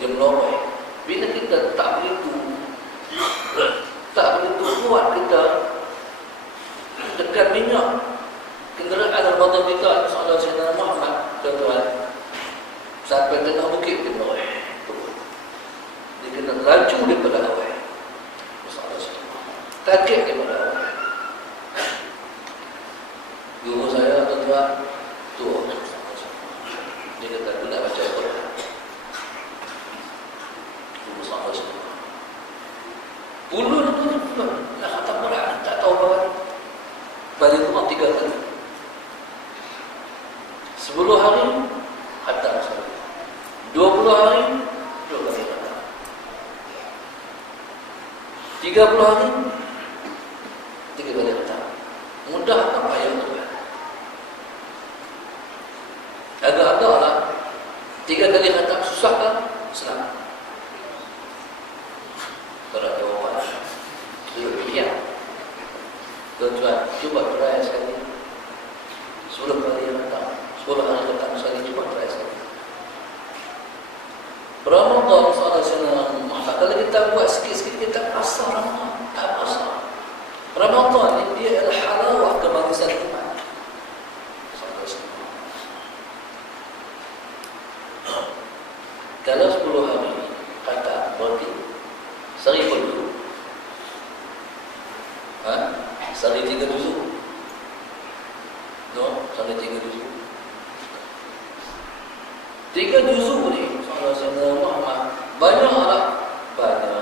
dia meloroi. Bila kita tak begitu kuat kita tekan minyak kenderaan Ramadan kita, Rasulullah Sayyidina Muhammad tuan-tuan, sampai tengah bukit dia meloroi. Dia kena laju daripada awal. Target daripada awal. Guru saya tuan-tuan tu, dia kata aku nak baca Quran. Guru saya puluh nak khatam Quran, tak tahu berapa ni. Paling kurang 3 kali. 10 hari khatam sekali. 20 hari 2 kali khatam. 30 hari 3 kali khatam. Mudah tak payah tuan. Agak-agak lah 3 kali khatam susah kan? Senang. Kalau ada orang dia pilihan. Tuan-tuan, cuba try sekali. 10 kali khatam. 10 hari khatam sekali, cuba try sekali. Ramadan sahaja senang. Kalau kita buat sikit-sikit, kita pasal Ramadan. Tak pasal. Ramadan ni dia adalah halawah kebangkitan iman. Kalau 10 hari kata berarti sehari pun dulu. Sehari 3 juzuk. No, sehari 3 juzuk. 3 juzuk ni Rasulullah Sayyidina Muhammad banyak tak? Banyak.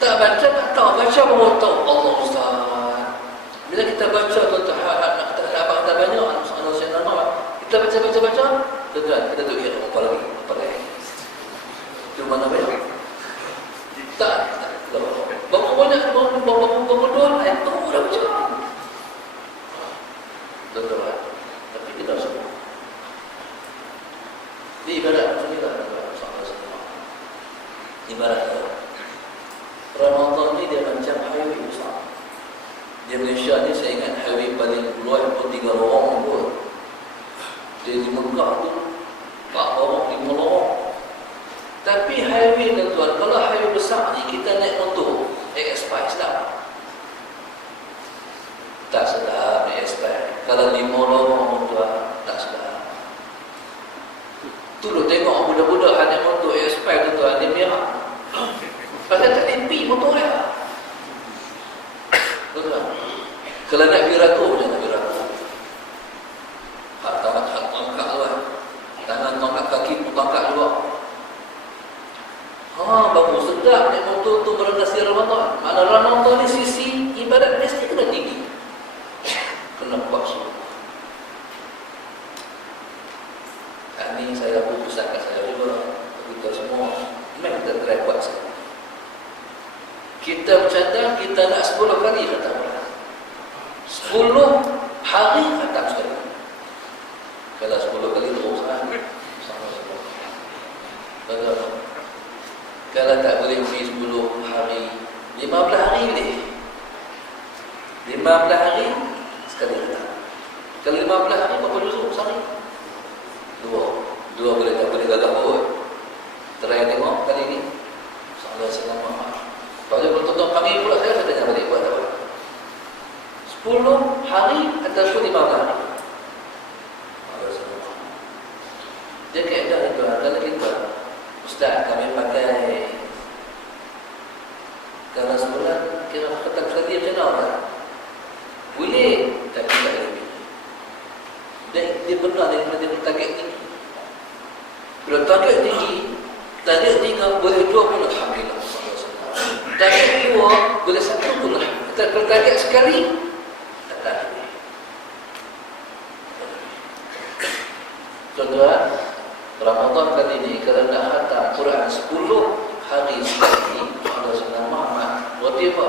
Tak baca tak tahu, baca baru tahu Allah Ustaz. Bila kita baca tuan-tuan nak kata banyak Rasulullah Sayyidina Muhammad, kita baca tuan-tuan, kita tu kira apa lagi? Itu mana banyak? Tak. Berapa banyak berapa doa ayat tu dah baca. Tuan-tuan, tapi kita semua di ibarat macam ni lah. Ibarat Ramadan ni dia macam highway besar. Di Malaysia ni saya ingat highway paling luas pun 3 lorong pun. Di Mekah tu 4 lorong, 5 lorong. Tapi highway tuan-tuan, kalau highway besar ni kita naik motor X5 sedap. Tak sedap naik X5. Kalau 5 lorong tuan, tak sedap. Tu lu tengok budak-budak naik motor X5 tuan-tuan, dia merah. Pasal tak lempi motor dia. Tuan-tuan, kalau nak birato macam nak birato. Tangan tongkat luar. Tangan tongkat kaki pun tongkat luar. Bagus sedap naik motor tu berendasi Ramadan. Mana Ramadan ni sisi ibadat mesti kena tinggi. Kena kuat semua. Ini saya pun pesan kat saya juga. Kita semua memang kita try kuat sekali. Kita bercadang kita nak 10 kali khatam Quran. 10 hari khatam sekali. Kalau 10 kali terus kan sama-sama. Kalau tak boleh pergi 10 hari 15 hari ni. 15 hari sekali datang. Kalau 15 hari berapa juz sehari? Dua boleh tak boleh gagap kot. Try tengok kali ni. Salah senang Muhammad. Kalau bertonton pagi pula saya tanya balik buat apa? 10 hari ataupun 15 hari. Dia kaedah itu adalah kita Ustaz kami pakai kalau sebulan kira petang sekali macam mana? Boleh tapi tak lebih. Dia benar dia target tinggi. Bila target tinggi, target 3 boleh 2 pun alhamdulillah. Target 2 boleh 1 pun lah. Kalau target sekali tak lebih. Tuan-tuan, Ramadan kali ini kalau nak khatam Quran 10 hari sekali, Allah SWT Muhammad, motif apa?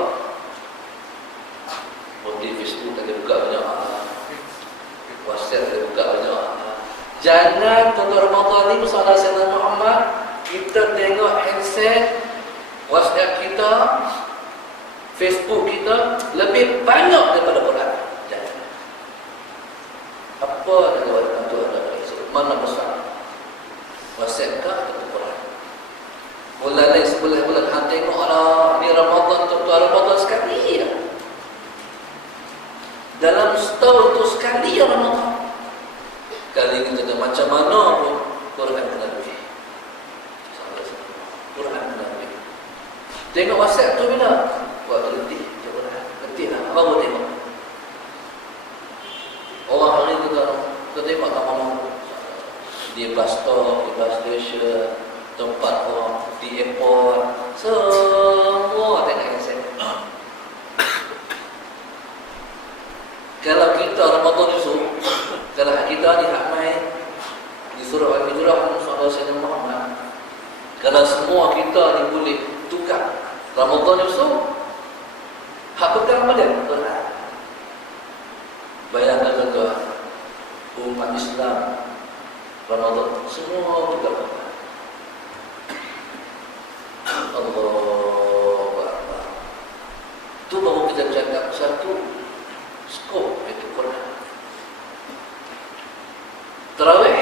Motif Facebook tak ada buka banyak, WhatsApp tak ada buka banyak. Jangan tuan-tuan Ramadan ni Allah SWT Muhammad, kita tengok handset, WhatsApp kita, Facebook kita lebih banyak daripada Quran. Jangan. Apa nak buat tuan-tuan? Mana besar? WhatsApp ke atau Quran? Bulan lain sebelah bulan hang tengok lah ni Ramadan tuan-tuan Ramadan sekali ya. Dalam setahun tu sekali ya Ramadan. Kali ini kita macam mana pun Quran kena lebih. Quran kena lebih. Tengok WhatsApp tu bila? Buat letih. Letih lah. Apa boleh tengok? Orang hari tu kita tengok tak mahu. Di bus stop, di bus station, tempat orang, di airport, semua tengok handset. Kalau kita Ramadan itu, kalau kita ni hak main di surah Al-Hijrah Sallallahu Alaihi Muhammad, kalau semua kita ni boleh tukar Ramadan itu, hak pegang apa dia? Quran. Bayangkan tuan-tuan, umat Islam Ramadan semua tukar Quran. Allahu Akbar. Itu baru kita cakap satu skop itu Quran. Tarawih.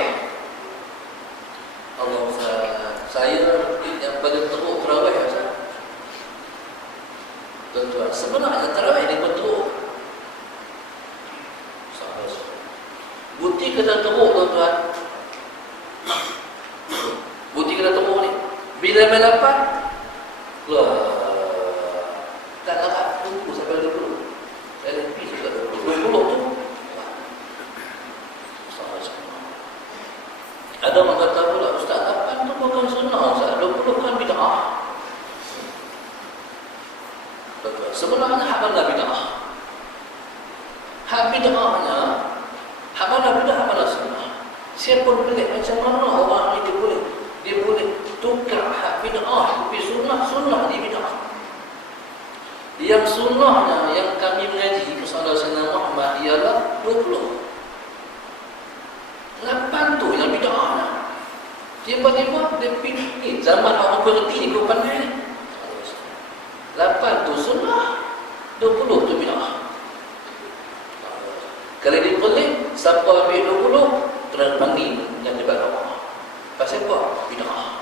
Allah saya yang paling teruk tarawih ya. Tuan-tuan, sebenarnya tarawih ini betul. Bukti kita teruk tuan-tuan. Bukti kita teruk ni. Bila main 8 keluar. Tak nak tunggu sampai 20. Saya lebih juga 20 tu. Ada orang kata pula, Ustaz 8 tu bukan sunnah, Ustaz 20 kan bid'ah. Sebenarnya hak mana bid'ah? Hak bid'ahnya, hak mana bid'ah, hak mana sunnah. Siapa boleh macam mana orang ni dia boleh tukar hak bid'ah tapi sunnah di bid'ah. Yang sunnahnya yang kami mengaji Rasulullah SAW Muhammad ialah 20. 8 tu yang bid'ahnya. Tiba-tiba dia pergi zaman orang berhenti ni kau pandai. 8 tu sunnah, 20 tu bid'ah. Kalau dia pelik, siapa ambil 20 kena panggil yang di bawah. Pasal apa? Bid'ah.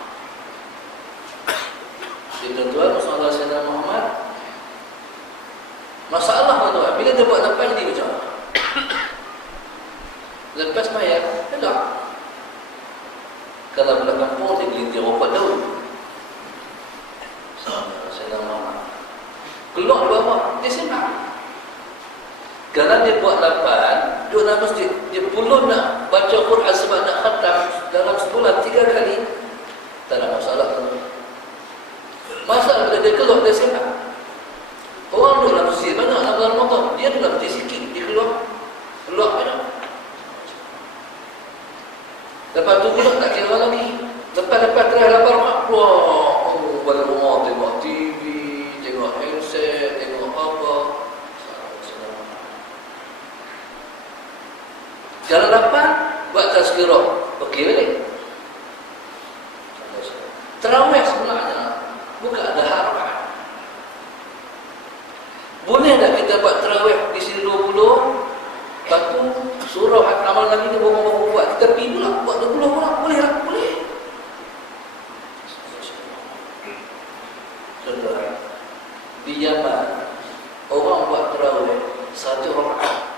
Jadi tuan-tuan Rasulullah SAW Muhammad, masalah tuan-tuan, bila dia buat 8 jadi macam mana? Lepas mayat, tak. Kalau belah kampung, dia gelintir obat daun. Saya Muhammad keluar di bawah, dia senang. Kalau dia buat 8, duduk dalam masjid, dia puluh nak baca Quran sebab nak khatam dalam sebulan 3 kali, tak ada masalah. Masalah bila dia keluar, dia senang. Orang duduk dalam masjid, banyak dalam Ramadan, dia duduk dalam masjid sikit, dia keluar banyak. Lepas tu pula tak kira lagi. Lepas terakhir lapar mak keluar. Balik rumah tengok TV, tengok handset, tengok apa. Kalau 8 buat tazkirah, okey balik. Tarawih sebenarnya bukan ada harapan. Tuan-tuan, di Yaman orang buat tarawih 1 rakaat.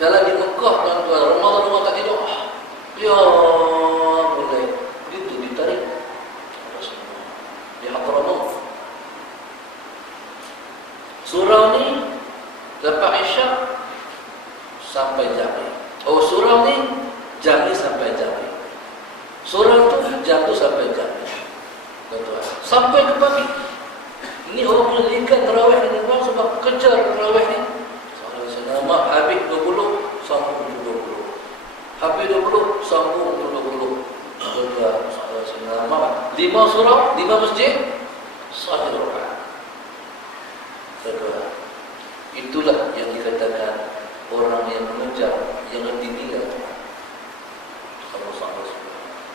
Kalau di Mekah tuan-tuan, Ramadan orang tak tidur. Ya mulai itu ditarik di Hadramaut. Surau ni lepas Isyak sampai Jami. Oh, surau ni Jami sampai Jami. Surau tu jam tu sampai Jami. Tuan-tuan, sampai ke pagi. Ini orang menjadikan tarawih ni tuan sebab kejar tarawih ni. Nama habis 20 sambung 20. Habis 20 sambung 20. Tuan-tuan, nama 5 surau, 5 masjid, 1 rakaat. Tuan-tuan, itulah yang dikatakan orang yang mengejar yang dinilai Allah SWT.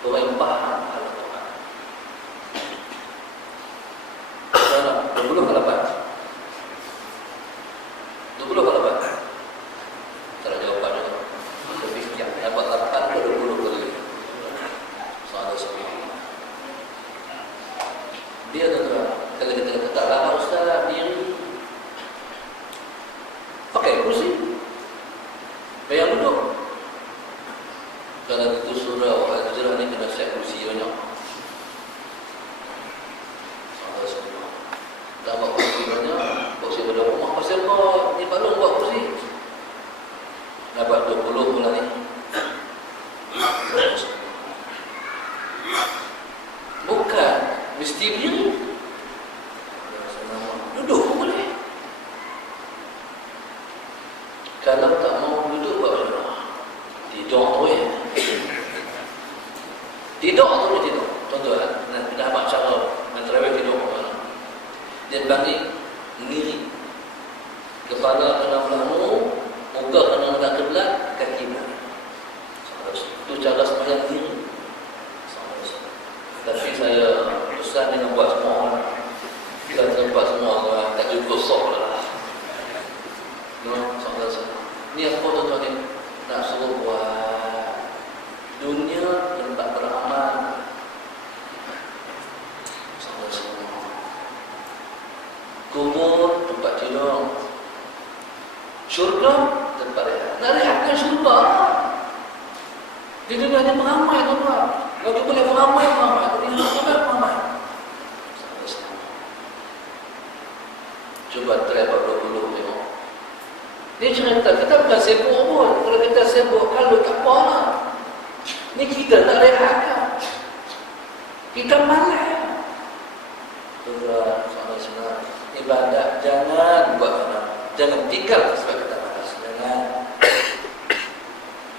Orang yang paham hal Tuhan. Mana? 20 ke 8? 20 ke 8? Tak ada jawapan. Tapi yang dapat 8 ke 20 ke 5. Soalan sendiri. Dia tuan-tuan, kalau kita kata lama Ustaz diri pakai kursi, bayang duduk. Kalau itu surau Al-Hijrah ni kena set kursi banyak. Soalan semua. Tak buat kursi banyak, kursi pada rumah. Pasal apa? Ni balong buat kursi. Dapat 20 bulan ni. Bukan mesti berdiri. Duduk pun boleh. Kalau tak mau duduk buat macam mana? Tidur tu ya. Tidur tu boleh tidur. Tuan-tuan, dah mak cara menterawi tidur mana? Dia bangkit ngiri. Kepala kena belakang, muka kena menghadap kiblat, kaki belakang. Itu cara sembahyang ngiri. Tapi saya Ustaz ni nak buat semua. Kita tempat semua tak cukup sok lah. Ni apa tuan-tuan ni? Nak suruh buat dunia tempat beramal. Sama-sama. Kubur tempat tidur. Syurga tempat rehat. Nak rehatkan syurga. Di dunia ni meramai tuan-tuan. Kalau boleh meramai. Tapi nak meramai. Sama-sama. Cuba try buat 20 tengok. Dia cerita, kita bukan sibuk pun. Kalau kita sibuk, kalau tak apa lah. Ni kita tak rehat kan? Kita malas. Tuan-tuan, saudara-saudara, ibadat jangan buat mana. Jangan tinggal sebab kita malas. Jangan.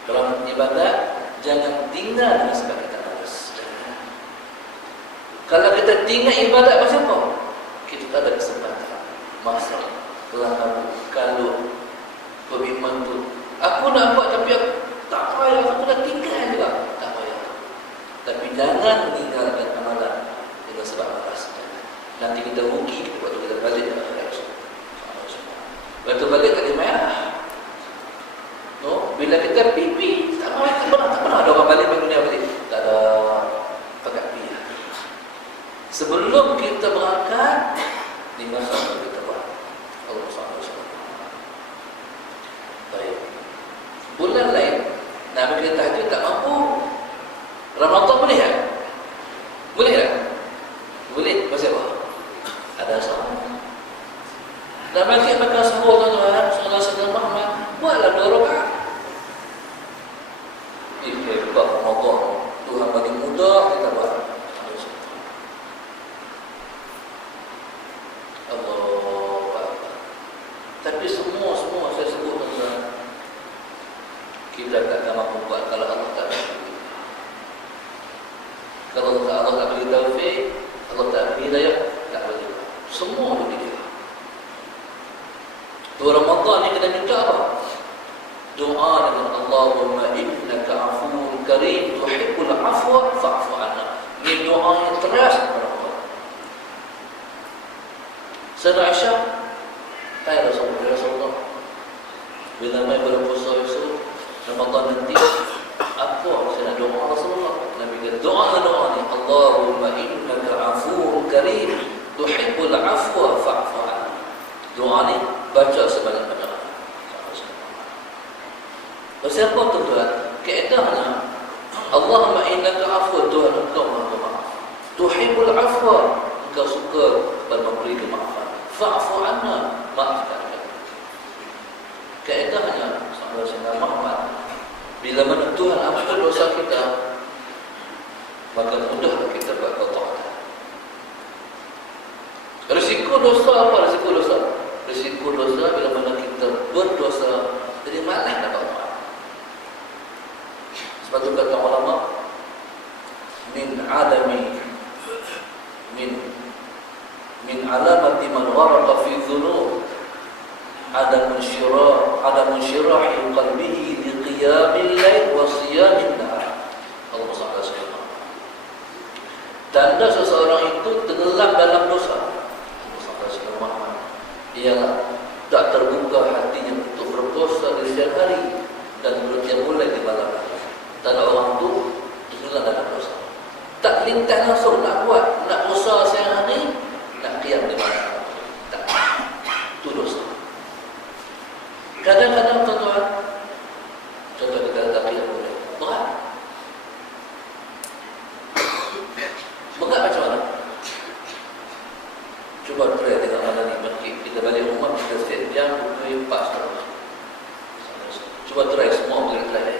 Kalau ibadat, jangan tinggal sebab kita malas. Jangan. Kalau kita tinggal ibadat macam apa? Kita tak ada kesempatan. Masa, kalau komitmen tu, aku nak buat tapi aku tak payah, aku nak tinggal juga. Tak payah. Tapi jangan meninggalkan amalan dengan sebab malas. Nanti kita rugi waktu kita balik ke akhirat. Waktu balik tak ada merah. No, bila kita pipi, tak pernah ada orang balik ke dunia balik. Tak ada pakai pipi. Sebelum kita berangkat, 5 tahun kita buat. Allah SWT. Baik. Bulan lain, nak pergi tahajud tak mampu. Ramadan boleh tak? Boleh tak? Boleh. Pasal apa? Ada sahur. Nak balik makan sahur tuan-tuan, saudara-saudara Muhammad, buatlah 2 rakaat. Hebat Ramadan. Tuhan bagi mudah, kita buat. Tapi semua saya sebut tuan-tuan, kita tak akan mampu buat kalau Allah tak bagi. Kalau Allah tak bagi taufik, Allah tak bagi hidayah, tak bagi. Semua begitu. Dua Ramadan ni kita minta apa? Doa dengan Allahumma innaka afuwun karim tuhibbul afwa fa'fu anna. Ini doa yang teras kepada Allah. Sayyidina Aisyah tanya Rasulullah, bila mai berpuasa esok Ramadan nanti, apa saya nak doa Rasulullah? Nabi kata doa ni, Allahumma innaka afuwun tuhibbul afwa fa'fu anni. Doa ni baca sebanyak-banyak. Siapa tu Tuhan? Kaedahnya Allahumma innaka afwa, Tuhan engkau maha pemaaf. Tuhibbul afwa, engkau suka memberi kemaafan. Fa'fu anna, maafkan kami. Kaedahnya Sayyidina Muhammad, bila mana Tuhan ampun dosa kita, maka mudahlah kita buat taat. Risiko dosa apa? Risiko dosa bila mana kita berdosa, jadi malah nak taat. Sebab itu kata ulama, min alamati man waraqa fi dhunub adamun syirahi qalbihi li qiyamil lail wa siyamin nahar. Allah SWT. Tanda seseorang itu tenggelam dalam dosa, Allah SWT, ialah tak terbuka hatinya untuk berpuasa di siang hari dan berqiyam mulai di malam hari. Tanda orang itu tenggelam dalam dosa, tak lintas langsung nak buat, nak puasa siang hari, nak qiyam di malam hari. Tak, itu dosa. Kadang-kadang tuan-tuan, contoh kita tak qiyam boleh berat. Berat macam mana? Cuba try tengok mana ni masjid. Kita balik rumah, kita set jam pukul 4.30. Cuba try semua boleh try.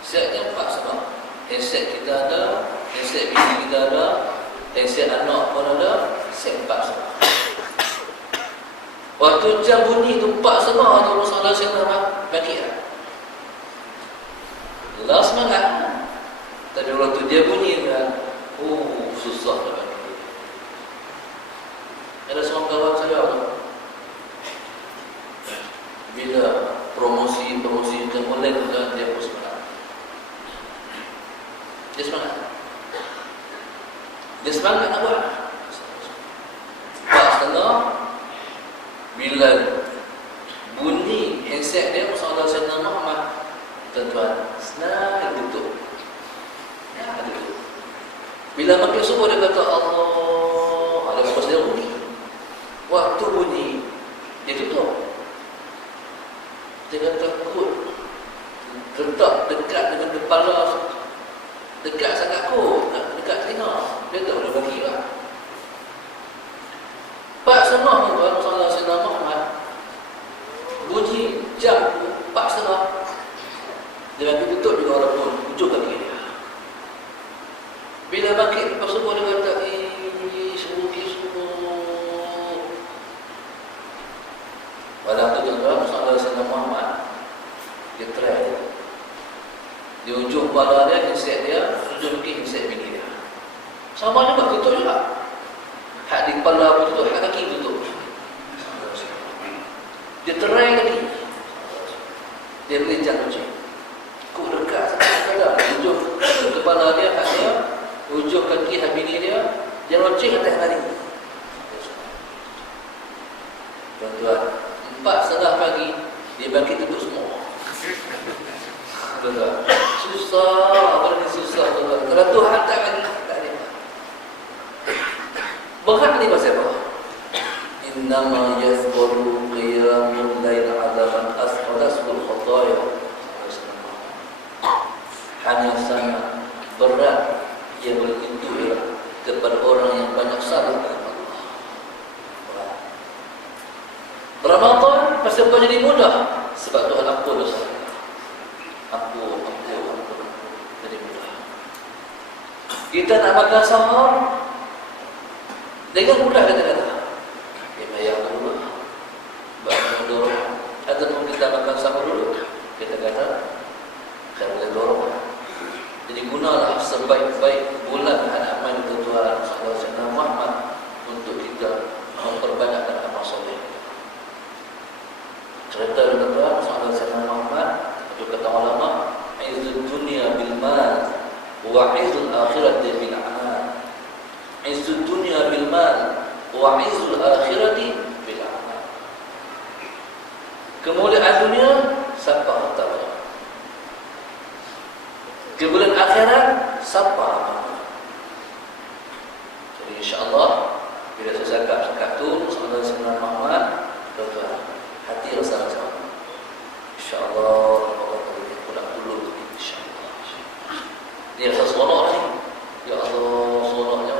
Set jam 4.30. Handset kita ada, handset bini kita ada, handset anak pun ada, set 4.30. Waktu jam bunyi tu 4.30 tu Rasulullah SAW bagi lah. Lelah semangat. Tapi waktu dia bunyi kan, susah lah bagi. Ada seorang kawan saya tu, bila promosi ke online tu kan, dia pun semangat. Dia semangat nak buat. 4.30 bila bunyi handset dia Rasulullah SAW, tuan-tuan, senang tutup. Ya, tutup. Bila makin subuh dia kata Allah, ada apa saja bunyi. Waktu bunyi dia tutup. Dia takut letak dekat dengan kepala, dekat sangat kot, dekat telinga. Dia tak boleh bagi lah. Pak semua tuan Rasulullah SAW bunyi jam 4.30, dia bagi tutup juga walaupun ujung kaki dia. Bila bangkit lepas subuh dia kata, subuh. Walau tu tuan-tuan Rasulullah SAW dia try. Di ujung kepala dia, handset dia, ujung kaki handset bini dia. Sama juga, tutup juga. Hak di kepala pun tutup, hak kaki tutup. Dia terai lagi. Dia boleh jangan cik. Kuk dekat sangat. Ujung kepala dia, hak dia, ujung kaki hak bini dia, dia loceng atas hari. Tuan-tuan, 4.30 pagi, dia bangkit tutup semua. Tuan-tuan, susah, apa ni susah tuan-tuan. Kalau Tuhan tak lagi, tak ada. Berat ni pasal apa? Innama yasqalu qiyamul lail ala man asqalasul khataya. Hanya sangat berat ia berlaku kepada orang yang banyak salah kepada Allah. Ramadan pasal apa jadi mudah? Sebab Tuhan ampun dosa. Ampun. Jadi mudah. Kita nak makan sahur dengan mudah kata-kata. Dia bayar dulu. Banyak dorong. Ataupun kita makan sahur dulu. Kita kata, saya boleh dorong. Jadi gunalah sebaik-baik bulan hadapan Tuhan Sayyidina Muhammad untuk kita memperbanyakkan amal soleh. Cerita Tuhan Sayyidina Muhammad, itu kata ulama, izzul dunia bil mal wa izzul akhirati bil amal. Izzul dunia bil mal wa izzul akhirati bil amal. Kemuliaan dunia siapa harta banyak. Kemuliaan akhirat siapa amal. Jadi Jadi insya-Allah bila saya zakat tu sallallahu alaihi wasallam tuan-tuan hati rasa sama. Insya-Allah Allah boleh pulang dulu insya-Allah. Dia rasa seronok ni. Ya Allah, seronoknya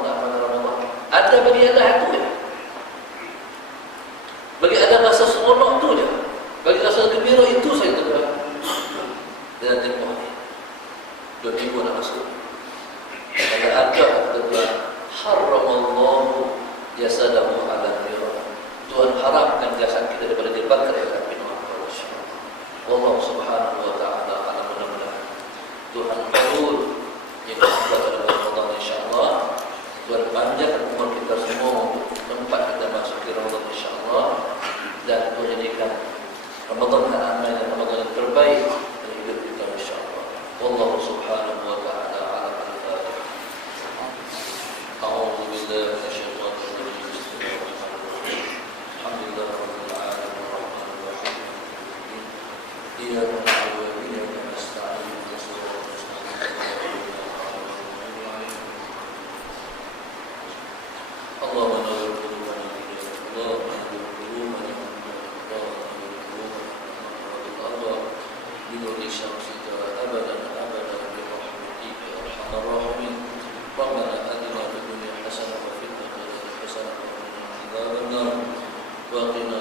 nak pada Ramadan. Ada bagi Allah itu ya. Bagi ada rasa seronok tu je. Bagi rasa gembira itu saya tuan-tuan. Dan tempoh ni 2 minggu nak masuk. Kalau ada tuan-tuan haramallahu jasadahu ala nira. Tuhan haramkan jasad kita daripada dibakar oleh api neraka. Allah Subhanahu wa taala akan mudah-mudahan Tuhan kabul yang kita pada Ramadan insya-Allah. Tuhan panjangkan umur kita semua tempat kita masuk ke Ramadan insya-Allah dan Tuhan jadikan Ramadan amal dan Ramadan yang terbaik dalam hidup kita insya-Allah. Allah Subhanahu wa taala ala al-fatihah. A'udzu billahi minasyaitonir rajim. Bismillahirrahmanirrahim. Alhamdulillahirabbil alamin arrahmanir rahim. Iyyaka na'budu wa iyyaka nasta'in. Allahumma nawwir qulubana Allahumma nawwir qulubana Allah binuri syamsika abadan abadan bi rahmatika ya arhamar rahimin. Rabbana atina fid dunya hasanah wa fil akhirati hasanah wa qina adzabannar wa qina